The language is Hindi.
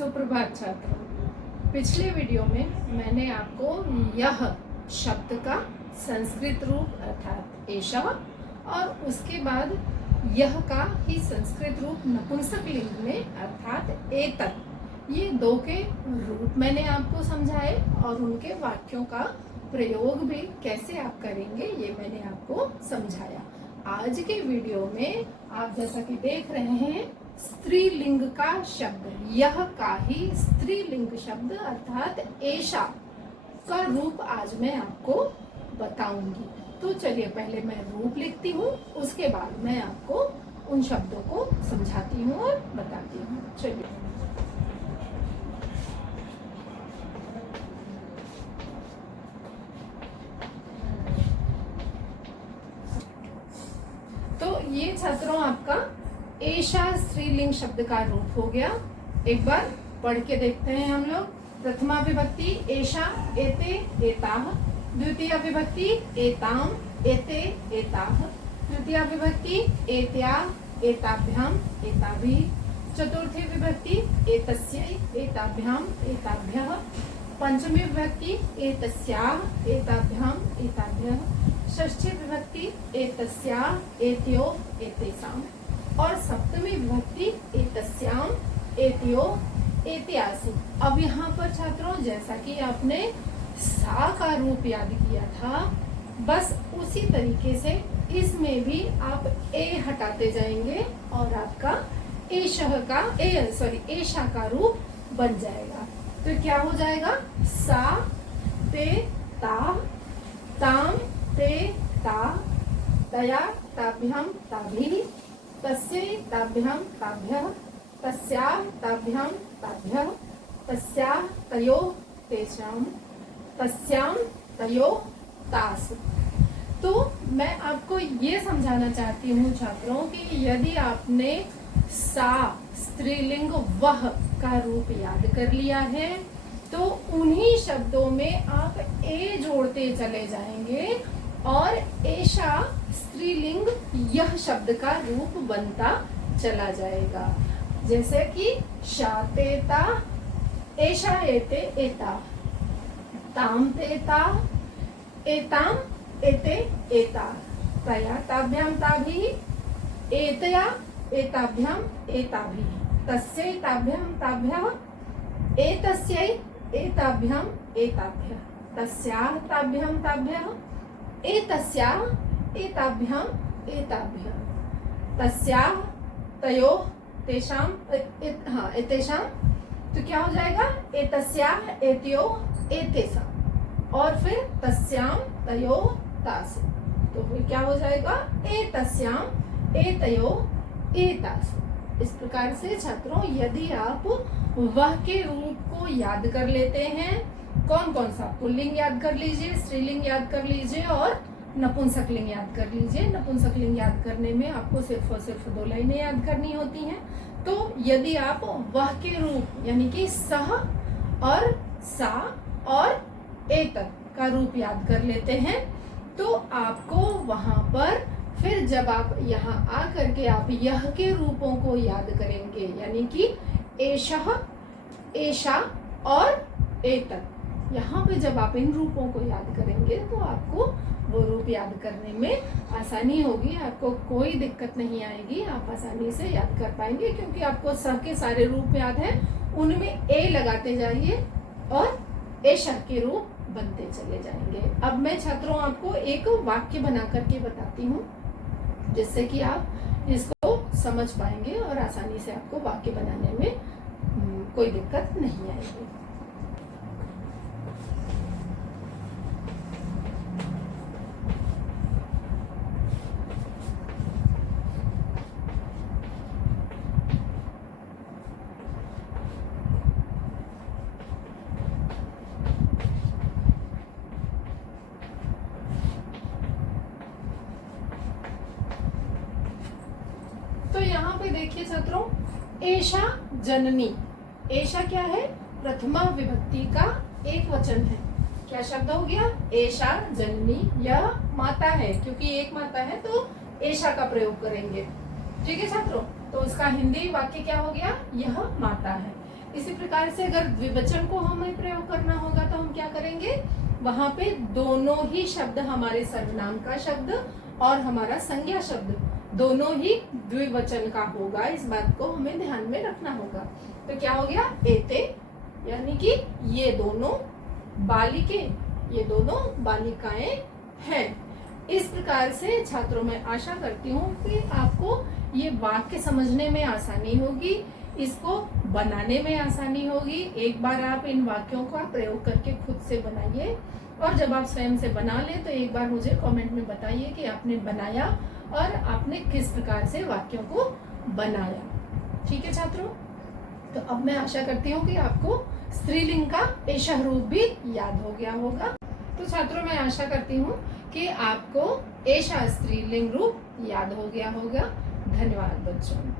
सुप्रभात छात्रों। पिछले वीडियो में मैंने आपको यह शब्द का संस्कृत रूप अर्थात एषः और उसके बाद यह का ही संस्कृत रूप नपुंसक लिंग में अर्थात एतत्, ये दो के रूप मैंने आपको समझाए और उनके वाक्यों का प्रयोग भी कैसे आप करेंगे ये मैंने आपको समझाया। आज के वीडियो में आप जैसा कि देख रहे हैं स्त्रीलिंग का शब्द, यह का ही स्त्रीलिंग शब्द अर्थात एषा का रूप आज मैं आपको बताऊंगी। तो चलिए पहले मैं रूप लिखती हूँ, उसके बाद मैं आपको उन शब्दों को समझाती हूँ और बताती हूँ। चलिए तो ये छात्रों आपका एषा स्त्रीलिंग शब्द का रूप हो गया। एक बार पढ़ के देखते हैं हम लोग। प्रथमा विभक्ति एषा एते एताः, द्वितीया विभक्ति एताम एते एताः, तृतीया विभक्ति एत्या एताभ्याम एताभिः, चतुर्थी विभक्ति एतस्यै एताभ्याम एताभ्यः, पंचमी विभक्ति एतस्याः एताभ्याम एताभ्यः, षष्ठी विभक्ति एतस्याः एत्यो एतेषाम् और सप्तमी विभक्ति एतस्याम एत्यो एत्यासु। अब यहाँ पर छात्रों जैसा कि आपने सा का रूप याद किया था, बस उसी तरीके से इसमें भी आप ए हटाते जाएंगे और आपका एषः का एषा का रूप बन जाएगा। तो क्या हो जाएगा? सा ते ता, ताम ते ता, तया ताभ्याम ताभिः, तस्यै ताभ्याम ताभ्यः, तस्याः ताभ्याम ताभ्यः, तस्याः तयोः तेषां, तस्यां तयोः तासु। तो मैं आपको ये समझाना चाहती हूँ छात्रों कि यदि आपने सा स्त्रीलिंग वह का रूप याद कर लिया है तो उन्हीं शब्दों में आप ए जोड़ते चले जाएंगे और एषा स्त्रीलिंग यह शब्द का रूप बनता चला जाएगा। जैसे कि शातेता एषा एते एता, ताम तेता एताम एते एता, तया ताभ्याम ताभिः एतया एताभ्याम एताभिः, तस्यै ताभ्याम ताभ्यः एतस्यै एताभ्याम एताभ्यः, तस्याः ताभ्याम ताभ्यः एतस्याः एताभ्याम एताभ्यः, तस्याः तयोः तेषाम एतेषां। तो क्या हो जाएगा? एतस्याः एत्योः एतेषां और फिर तस्यां तयोः तासु। तो फिर क्या हो जाएगा? एतस्यां एतयोः एतासु। इस प्रकार से छात्रों यदि आप वह के रूप को याद कर लेते हैं, कौन कौन सा? पुल्लिंग याद कर लीजिए, स्त्रीलिंग याद कर लीजिए और नपुंसकलिंग याद कर लीजिए। नपुंसकलिंग याद करने में आपको सिर्फ और सिर्फ दो लाइनें याद करनी होती हैं। तो यदि आप वह के रूप यानी कि सह और सा और एतत् का रूप याद कर लेते हैं तो आपको वहां पर फिर जब आप यहाँ आकर के आप यह के रूपों को याद करेंगे यानी कि एषः एषा और एतत्, यहाँ पे जब आप इन रूपों को याद करेंगे तो आपको वो रूप याद करने में आसानी होगी, आपको कोई दिक्कत नहीं आएगी, आप आसानी से याद कर पाएंगे क्योंकि आपको स के सारे रूप याद है, उनमें ए लगाते जाइए और एषः के रूप बनते चले जाएंगे। अब मैं छात्रों आपको एक वाक्य बना करके बताती हूँ जिससे कि आप इसको समझ पाएंगे और आसानी से आपको वाक्य बनाने में कोई दिक्कत नहीं आएगी। तो यहाँ पे देखिए छात्रों, एषा जननी, एषा क्या है? प्रथमा विभक्ति का एक वचन है। क्या शब्द हो गया? एषा जननी, यह माता है, क्योंकि एक माता है तो एषा का प्रयोग करेंगे। ठीक है छात्रों, तो उसका हिंदी वाक्य क्या हो गया? यह माता है। इसी प्रकार से अगर द्विवचन को हमें प्रयोग करना होगा तो हम क्या करेंगे, वहां पे दोनों ही शब्द, हमारे सर्वनाम का शब्द और हमारा संज्ञा शब्द दोनों ही द्विवचन का होगा। इस बात को हमें ध्यान में रखना होगा। तो क्या हो गया, एते यानी कि ये दोनों बालिके, ये दोनों बालिकाएं हैं। इस प्रकार से छात्रों, मैं आशा करती हूँ कि आपको ये वाक्य समझने में आसानी होगी, इसको बनाने में आसानी होगी। एक बार आप इन वाक्यों का प्रयोग करके खुद से बनाइए, और जब आप स्वयं से बना लें तो एक बार मुझे कमेंट में बताइए कि आपने बनाया और आपने किस प्रकार से वाक्यों को बनाया। ठीक है छात्रों, तो अब मैं आशा करती हूँ कि आपको स्त्रीलिंग का एषः रूप भी याद हो गया होगा। तो छात्रों, मैं आशा करती हूँ कि आपको एषः स्त्रीलिंग रूप याद हो गया होगा। धन्यवाद बच्चों।